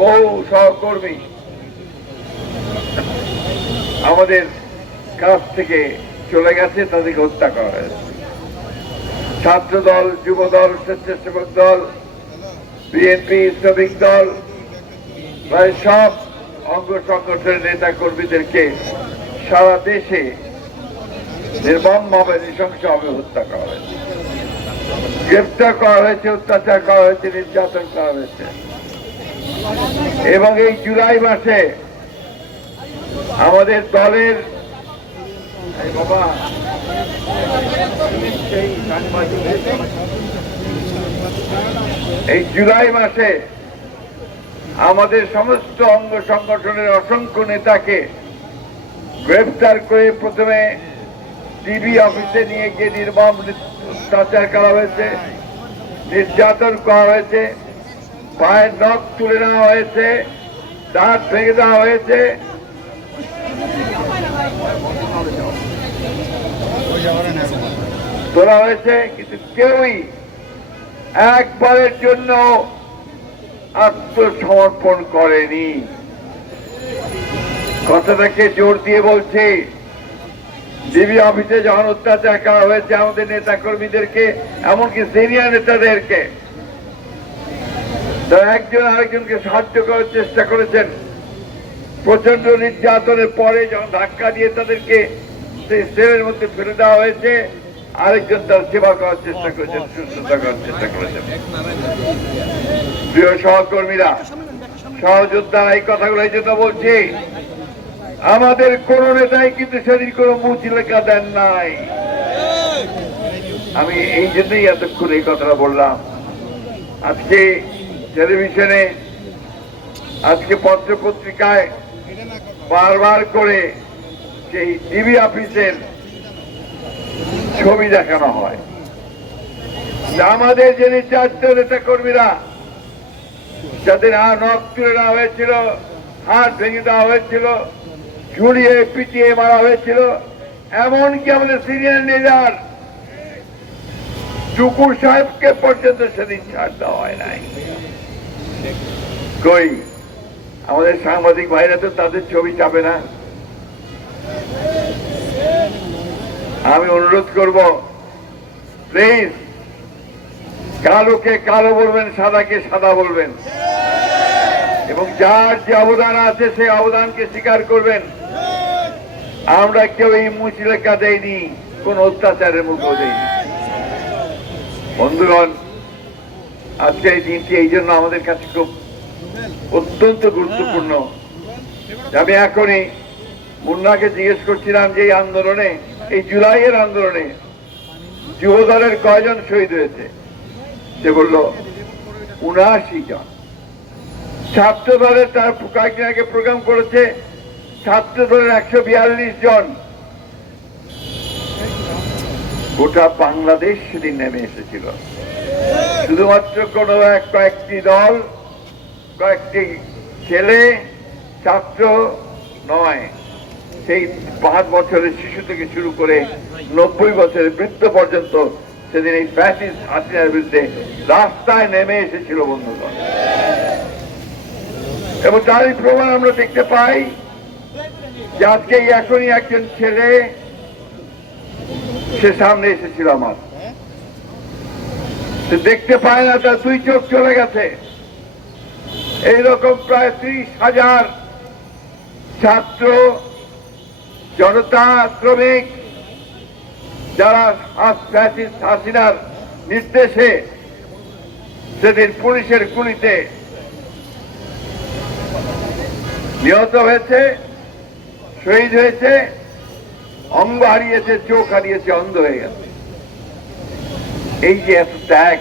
বহু সহকর্মী আমাদের কাছ থেকে চলে গেছে, তাদেরকে হত্যা করা হয়েছে। ছাত্র দল যুব দল স্বেচ্ছাসেবক দল, বিএনপি, শ্রমিক দল, প্রায় সব অঙ্গ সংগঠনের নেতা কর্মীদেরকে সারা দেশে নির্মমভাবে নৃশংসভাবে হত্যা করা হয়েছে। গ্রেপ্তার করা হয়েছে, অত্যাচার করা হয়েছে, নির্যাতন করা হয়েছে। এবং এই জুলাই মাসে আমাদের দলের এই জুলাই মাসে আমাদের সমস্ত অঙ্গ সংগঠনের অসংখ্য নেতাকে গ্রেফতার করে প্রথমে টিভি অফিসে নিয়ে গিয়ে নির্মম অত্যাচার করা হয়েছে, নির্যাতন করা হয়েছে। পায়ের নখ তুলে নেওয়া হয়েছে, দাঁত ভেঙে দেওয়া হয়েছে। তোলা হয়েছে কিন্তু কেউই একবারের জন্য আত্মসমর্পণ করেনি। কথাটাকে জোর দিয়ে বলছি? ডিবি অফিসে যখন অত্যাচার করা হয়েছে, আমাদের নেতা কর্মীদেরকে এমনকি সিনিয়র নেতাদেরকে তারা একজন আরেকজনকে সাহায্য করার চেষ্টা করেছেন। প্রচণ্ড নির্যাতনের পরে যখন ধাক্কা দিয়ে তাদেরকে সেই সেলের মধ্যে ফেলে দেওয়া হয়েছে, আরেকজন তার সেবা করার চেষ্টা করেছেন, সুস্থতা করার চেষ্টা করেছেন। প্রিয় সহকর্মীরা সহযোদ্ধা এই কথাগুলো জন্য বলছি, আমাদের কোন নেতাই কিন্তু সেদিন কোন মুচিলেখা দেন নাই। আমি এই জন্যই এতক্ষণ এই কথাটা বললাম। আজকে টেলিভিশনে আজকে পত্র পত্রিকায় বারবার করে সেই টিভি অফিসের ছবি দেখানো হয়। আমাদের যে নির্যাতিত নেতা কর্মীরা, যাদের হা নখ তুলে নেওয়া হয়েছিল, হাত ভেঙে দেওয়া হয়েছিল, ঝুলিয়ে পিটিয়ে মারা হয়েছিল, এমনকি আমাদের সিনিয়র লিডার টুকুর সাহেবকে পর্যন্ত সেদিন ছাড় দেওয়া হয় নাই। কই আমাদের সাংবাদিক ভাইরা তো তাদের ছবি চাপে না। আমি অনুরোধ করব প্লিজ কালোকে কালো বলবেন, সাদাকে সাদা বলবেন। এবং যার যে অবদান আছে সেই অবদানকে স্বীকার করবেন। আমরা কেউ এই মুচিলেখা দেয়নি কোন অত্যাচারের মুখও দেয়নি বন্ধুগণ আজকে এই দিনটি এই জন্য আমাদের কাছে খুব অত্যন্ত গুরুত্বপূর্ণ। আমি এখনই মুন্নাকে জিজ্ঞেস করছিলাম যে এই আন্দোলনে, এই জুলাইয়ের আন্দোলনে যুব দলের কয়জন শহীদ হয়েছে? সে বলল, উনআশি জন। ছাত্র দলের তার কয়েকদিন আগে প্রোগ্রাম করেছে ছাত্র দলের একশো বিয়াল্লিশ জন। গোটা বাংলাদেশ সেদিন নেমে এসেছিল। শুধুমাত্র কোনো এক কয়েকটি দল, কয়েকটি ছেলে, ছাত্র নয়। সেই পাঁচ বছরের শিশু থেকে শুরু করে নব্বই বছরের বৃদ্ধ পর্যন্ত সেদিন এই ফ্যাসিস্ট হাসিনার বিরুদ্ধে রাস্তায় নেমে এসেছিল বন্ধুগণ। এবং তারই প্রমাণ আমরা দেখতে পাই যে আজকে এখনই একজন ছেলে, সে সামনে এসেছিল আমার। দেখতে পায় না, তার দুই চোখ চলে গেছে। এইরকম প্রায় ত্রিশ হাজার ছাত্র জনতা শ্রমিক যারা হাসিনার নির্দেশে সেদিন পুলিশের গুলিতে নিহত হয়েছে, শহীদ হয়েছে, অঙ্গ হারিয়েছে, চোখ হারিয়েছে, অন্ধ হয়ে গেছে। এই যে এত ত্যাগ,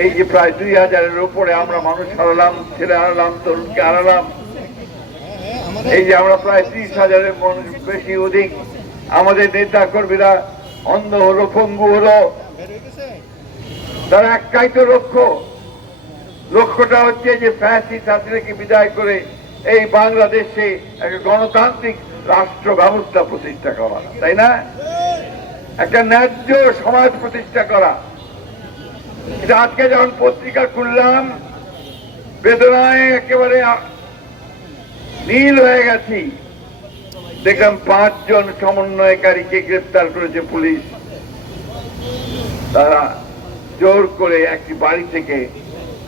এই যে প্রায় দুই হাজারের উপরে আমরা মানুষ হারালাম, ছেলে হারালাম, তরুণকে হারালাম, এই যে আমরা প্রায় ত্রিশ হাজারের মানুষ বেশি অধিক, আমাদের নেতা কর্মীরা অন্ধ হলো, পঙ্গু হলো। তারা একটাই তো লক্ষ্য, লক্ষ্যটা হচ্ছে যে ফ্যাসি ছাত্রীকে বিদায় করে এই বাংলাদেশে একটা গণতান্ত্রিক রাষ্ট্র ব্যবস্থা প্রতিষ্ঠা করা, তাই না? একটা ন্যায্য সমাজ প্রতিষ্ঠা করা। আজকে যখন পত্রিকা খুললাম, বেদনায় একেবারে নীল হয়ে গেছি। দেখলাম পাঁচজন সমন্বয়কারীকে গ্রেপ্তার করেছে পুলিশ। তারা জোর করে একটি বাড়ি থেকে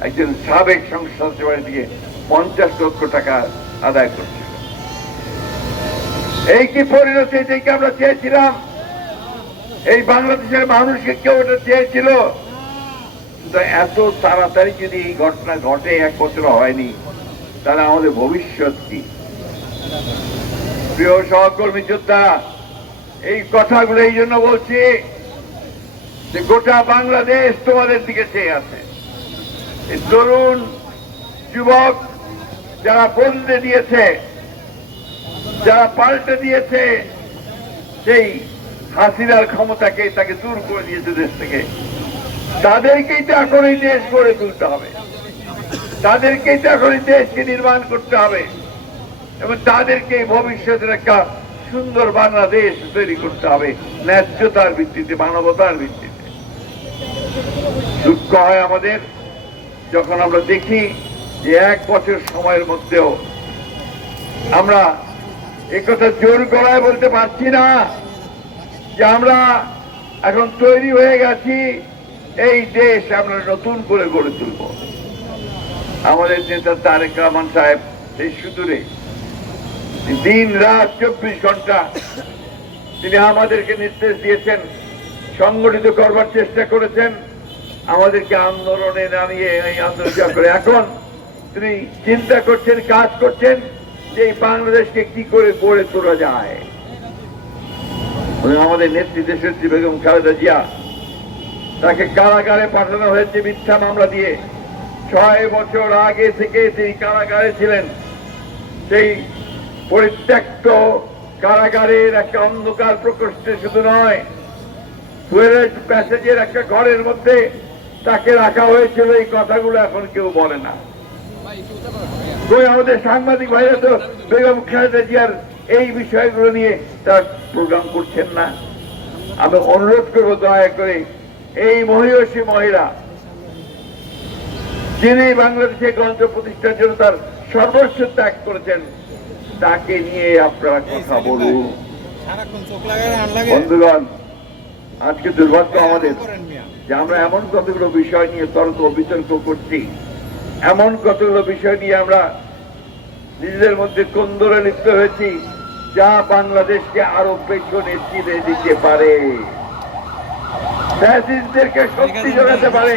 একজন সাবেক সংসদ বাড়ি থেকে পঞ্চাশ লক্ষ টাকা আদায় করছে। এই কি পরিণতি এটাকে আমরা চেয়েছিলাম? এই বাংলাদেশের মানুষকে কেউ এটা চেয়েছিল। এত তাড়াতাড়ি যদি এই ঘটনা ঘটে, এক বছর হয়নি, তাহলে আমাদের ভবিষ্যৎ কি? প্রিয় সহকর্মী যোদ্ধা, এই কথাগুলো এই জন্য বলছি যে গোটা বাংলাদেশ তোমাদের দিকে চেয়ে আছে। তরুণ যুবক যারা বলতে দিয়েছে, যারা পাল্টে দিয়েছে, সেই হাসিনার ক্ষমতাকে তাকে দূর করে দিয়েছে দেশ থেকে। তাদেরকেই তো এখন এই দেশ গড়ে তুলতে হবে। তাদেরকেই তো এখন এই দেশকে নির্মাণ করতে হবে। এবং তাদেরকে ভবিষ্যতের একটা সুন্দর বাংলাদেশ তৈরি করতে হবে ন্যায্যতার ভিত্তিতে, মানবতার ভিত্তিতে। দুঃখ হয় আমাদের যখন আমরা দেখি যে এক বছর সময়ের মধ্যেও আমরা একথা জোর গলায় বলতে পারছি না। যে আমরা এখন তৈরি হয়ে গেছি, এই দেশ আমরা নতুন করে গড়ে তুলব। আমাদের নেতা তারেক রহমান সাহেব এই সুদূরে দিন রাত চব্বিশ ঘণ্টা তিনি আমাদেরকে নির্দেশ দিয়েছেন, সংগঠিত করবার চেষ্টা করেছেন। আমাদেরকে আন্দোলনে নামিয়ে এই আন্দোলন করে। এখন তিনি চিন্তা করছেন, কাজ করছেন যে এই বাংলাদেশকে কি করে গড়ে তোলা যায়। আমাদের নেত্রী দেশনেত্রী বেগম খালেদা জিয়া। তাকে কারাগারে পাঠানো হয়েছে মিথ্যা মামলা দিয়ে। ছয় বছর আগে থেকে তিনি কারাগারে ছিলেন। সেই পরিত্যক্ত কারাগারের একটা অন্ধকার প্রকোষ্ঠে শুধু নয় টয়লেট প্যাসেজের একটা ঘরের মধ্যে তাকে রাখা হয়েছিল। এই কথাগুলো এখন কেউ বলে না। আমাদের সাংবাদিক ভাইরা তো বেগম খালেদা জিয়ার এই বিষয়গুলো নিয়ে তার প্রোগ্রাম করছেন না। আমি অনুরোধ করব দয়া করে এই মহিষী মহিলা, যিনি বাংলাদেশে গ্রন্থ প্রতিষ্ঠার জন্য তার সর্বস্ব ত্যাগ করেছেন, তাকে নিয়ে আপনারা কথা বলুন। বন্ধুগণ, আজকে দুর্ভাগ্য আমাদের যে আমরা এমন কতগুলো বিষয় নিয়ে তর্ক বিতর্ক করছি। এমন কতগুলো বিষয় নিয়ে আমরা নিজেদের মধ্যে কন্দরে লিপ্ত হয়েছি। যা বাংলাদেশকে আরও পেছনে ছিঁড়ে দিতে পারে। শক্তি যোগাতে পারে।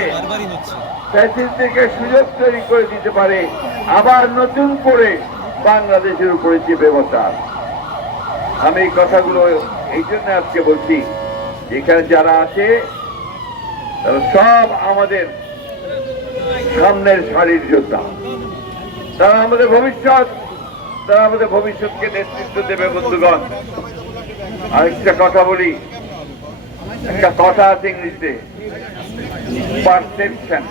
ফ্যাসিস্টদেরকে সুযোগ তৈরি করে দিতে পারে। আবার নতুন করে বাংলাদেশের উপরে চেপে বসার আমি এই কথাগুলো এই জন্য আজকে বলছি, এখানে যারা আছে, তারা সব আমাদের সামনের সারির যোদ্ধা। তারা আমাদের ভবিষ্যৎ তারা আমাদের ভবিষ্যৎকে নেতৃত্ব দেবে, বন্ধুগণ। আরেকটা কথা বলি। একটা কথা আছে ইংলিশে। পারসেপশন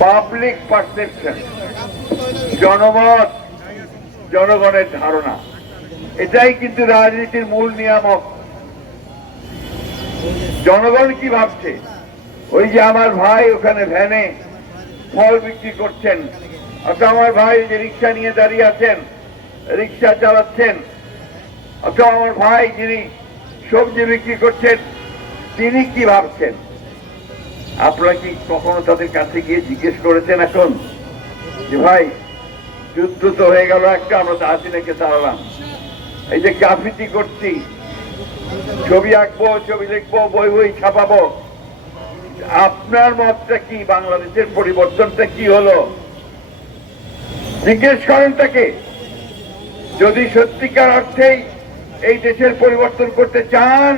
পাবলিক পারসেপশন জনমত, জনগণের ধারণা। এটাই কিন্তু রাজনীতির মূল নিয়ামক। জনগণ কি ভাবছে? ওই যে আমার ভাই ওখানে ভ্যানে ফল বিক্রি করছেন। অথবা আমার ভাই যে রিক্সা নিয়ে দাঁড়িয়ে আছেন, রিক্সা চালাচ্ছেন অথবা আমার ভাই যিনি সবজি বিক্রি করছেন, তিনি কি ভাবছেন? আপনারা কি কখনো তাদের কাছে গিয়ে জিজ্ঞেস করেছেন এখন? যে ভাই, যুদ্ধ তো হয়ে গেল একটা, আমরা তো হাসিনাকে তাড়ালাম। এই যে গ্রাফিতি করছি, ছবি আঁকবো, ছবি লিখব, বই বই ছাপাবো, আপনার মতটা কি? বাংলাদেশের পরিবর্তনটা কি হলো? জিজ্ঞেস করেন তাকে, যদি সত্যিকার অর্থেই এই দেশের পরিবর্তন করতে চান,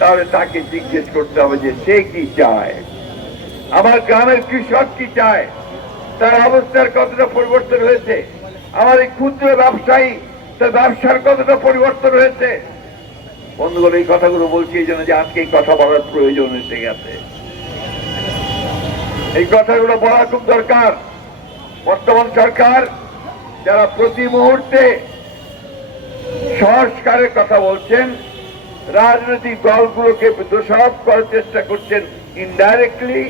তাহলে তাকে জিজ্ঞেস করতে হবে যে সে কি চায়। আমার গ্রামের কৃষক কি চায়? তার অবস্থার কতটা পরিবর্তন হয়েছে? আমার এই ক্ষুদ্র ব্যবসায়ী, তার ব্যবসার কতটা পরিবর্তন হয়েছে? বন্ধুগণ, এই কথাগুলো বলছি এই জন্য যে আজকে এই কথা বলার প্রয়োজন এসে গেছে। এই কথাগুলো বলা খুব দরকার। বর্তমান সরকার যারা প্রতি মুহূর্তে সংস্কারের কথা বলছেন, রাজনৈতিক দলগুলোকে দোষারোপ করার চেষ্টা করছেন ইনডাইরেক্টলি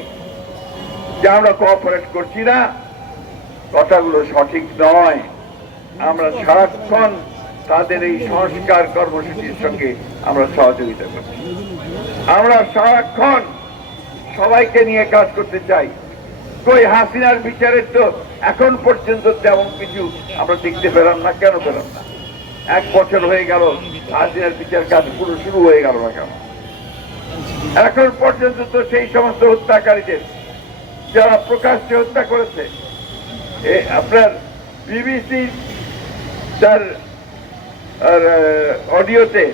যে আমরা কোঅপারেট করছি না, কথাগুলো সঠিক নয়। আমরা সারাক্ষণ তাদের এই সংস্কার কর্মসূচির সঙ্গে আমরা সহযোগিতা করছি। আমরা সারাক্ষণ সবাইকে নিয়ে কাজ করতে চাই। কই হাসিনার বিচারের তো এখন পর্যন্ত তেমন কিছু আমরা দেখতে পেলাম না, কেন পেলাম না? এক বছর হয়ে গেল, হাসিনার বিচার কাজ পুরো শুরু হয়ে গেল না কেন? এখন পর্যন্ত তো সেই সমস্ত হত্যাকারীদের যারা প্রকাশ্যে হত্যা করেছে আপনার বিবিসি তার অডিওতে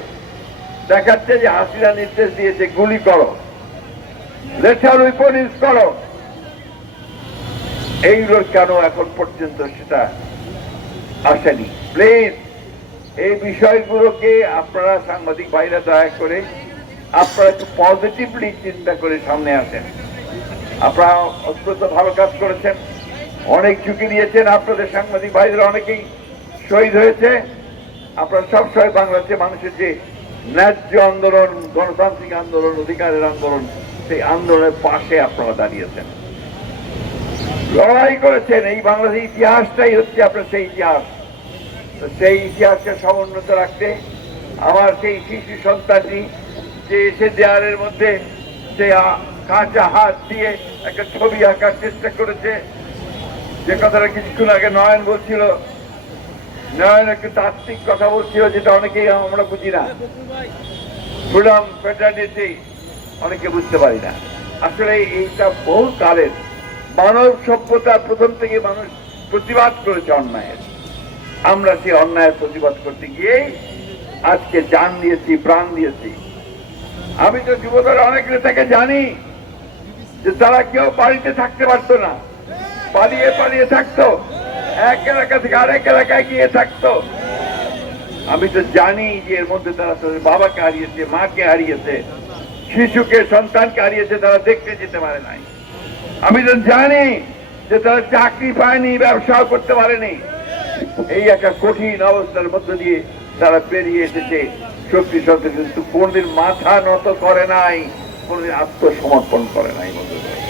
দেখাচ্ছে যে হাসিনা নির্দেশ দিয়েছে, গুলি করো। লেটার উইপন ইউজ করো। এইগুলোর কেন এখন পর্যন্ত সেটা আসেনি? প্লিজ এই বিষয়গুলোকে আপনারা সাংবাদিক ভাইরা দয়া করে আপনারা একটু পজিটিভলি চিন্তা করে সামনে আসেন। আপনারা অত্যন্ত ভালো কাজ করেছেন। অনেক ঝুঁকি নিয়েছেন আপনাদের সাংবাদিক ভাইদের অনেকেই। শহীদ হয়েছে। আপনারা সবসময় বাংলাদেশের মানুষের যে ন্যায্য আন্দোলন, গণতান্ত্রিক আন্দোলন, অধিকারের আন্দোলন, সেই আন্দোলনের পাশে আপনারা দাঁড়িয়েছেন। লড়াই করেছেন। এই বাংলাদেশের ইতিহাসটাই হচ্ছে আপনার সেই ইতিহাস। সেই ইতিহাসকে সমুন্নত রাখতে আমার সেই শিশু সন্তানটি যে এসে দেয়ালের মধ্যে সে কাঁচা হাত দিয়ে একটা ছবি আঁকার চেষ্টা করেছে। যে কথাটা কিছুক্ষণ আগে নয়ন বলছিল। নয়ন একটু তাত্ত্বিক কথা বলছিল, যেটা অনেকেই আমরা বুঝি না। ফ্রিডম ফ্রেটার্নিটি অনেকে বুঝতে পারি না। আসলে এইটা বহু কালের মানব সভ্যতা প্রথম থেকে মানুষ প্রতিবাদ করেছে অন্যায়ের। আমরা সেই অন্যায়ের প্রতিবাদ করতে গিয়েই আজকে জান দিয়েছি, প্রাণ দিয়েছি। আমি তো যুবদল অনেক নেতাকে জানি যে তারা কেউ বাড়িতে থাকতে পারতো না। পালিয়ে পালিয়ে থাকতো। এক এলাকা থেকে আরেক এলাকায় গিয়ে থাকতো। আমি তো জানি যে এর মধ্যে তারা তাদের বাবাকে হারিয়েছে, মাকে হারিয়েছে, শিশুকে, সন্তানকে হারিয়েছে, তারা দেখতে যেতে পারে নাই। আমি তো জানি যে তারা চাকরি পায়নি, ব্যবসাও করতে পারেনি। এই একটা কঠিন অবস্থার মধ্য দিয়ে তারা পেরিয়ে এসেছে। শক্তি সত্যি, কিন্তু কোনদিন মাথা নত করে নাই, কোনদিন আত্মসমর্পণ করে নাই বন্ধুরা।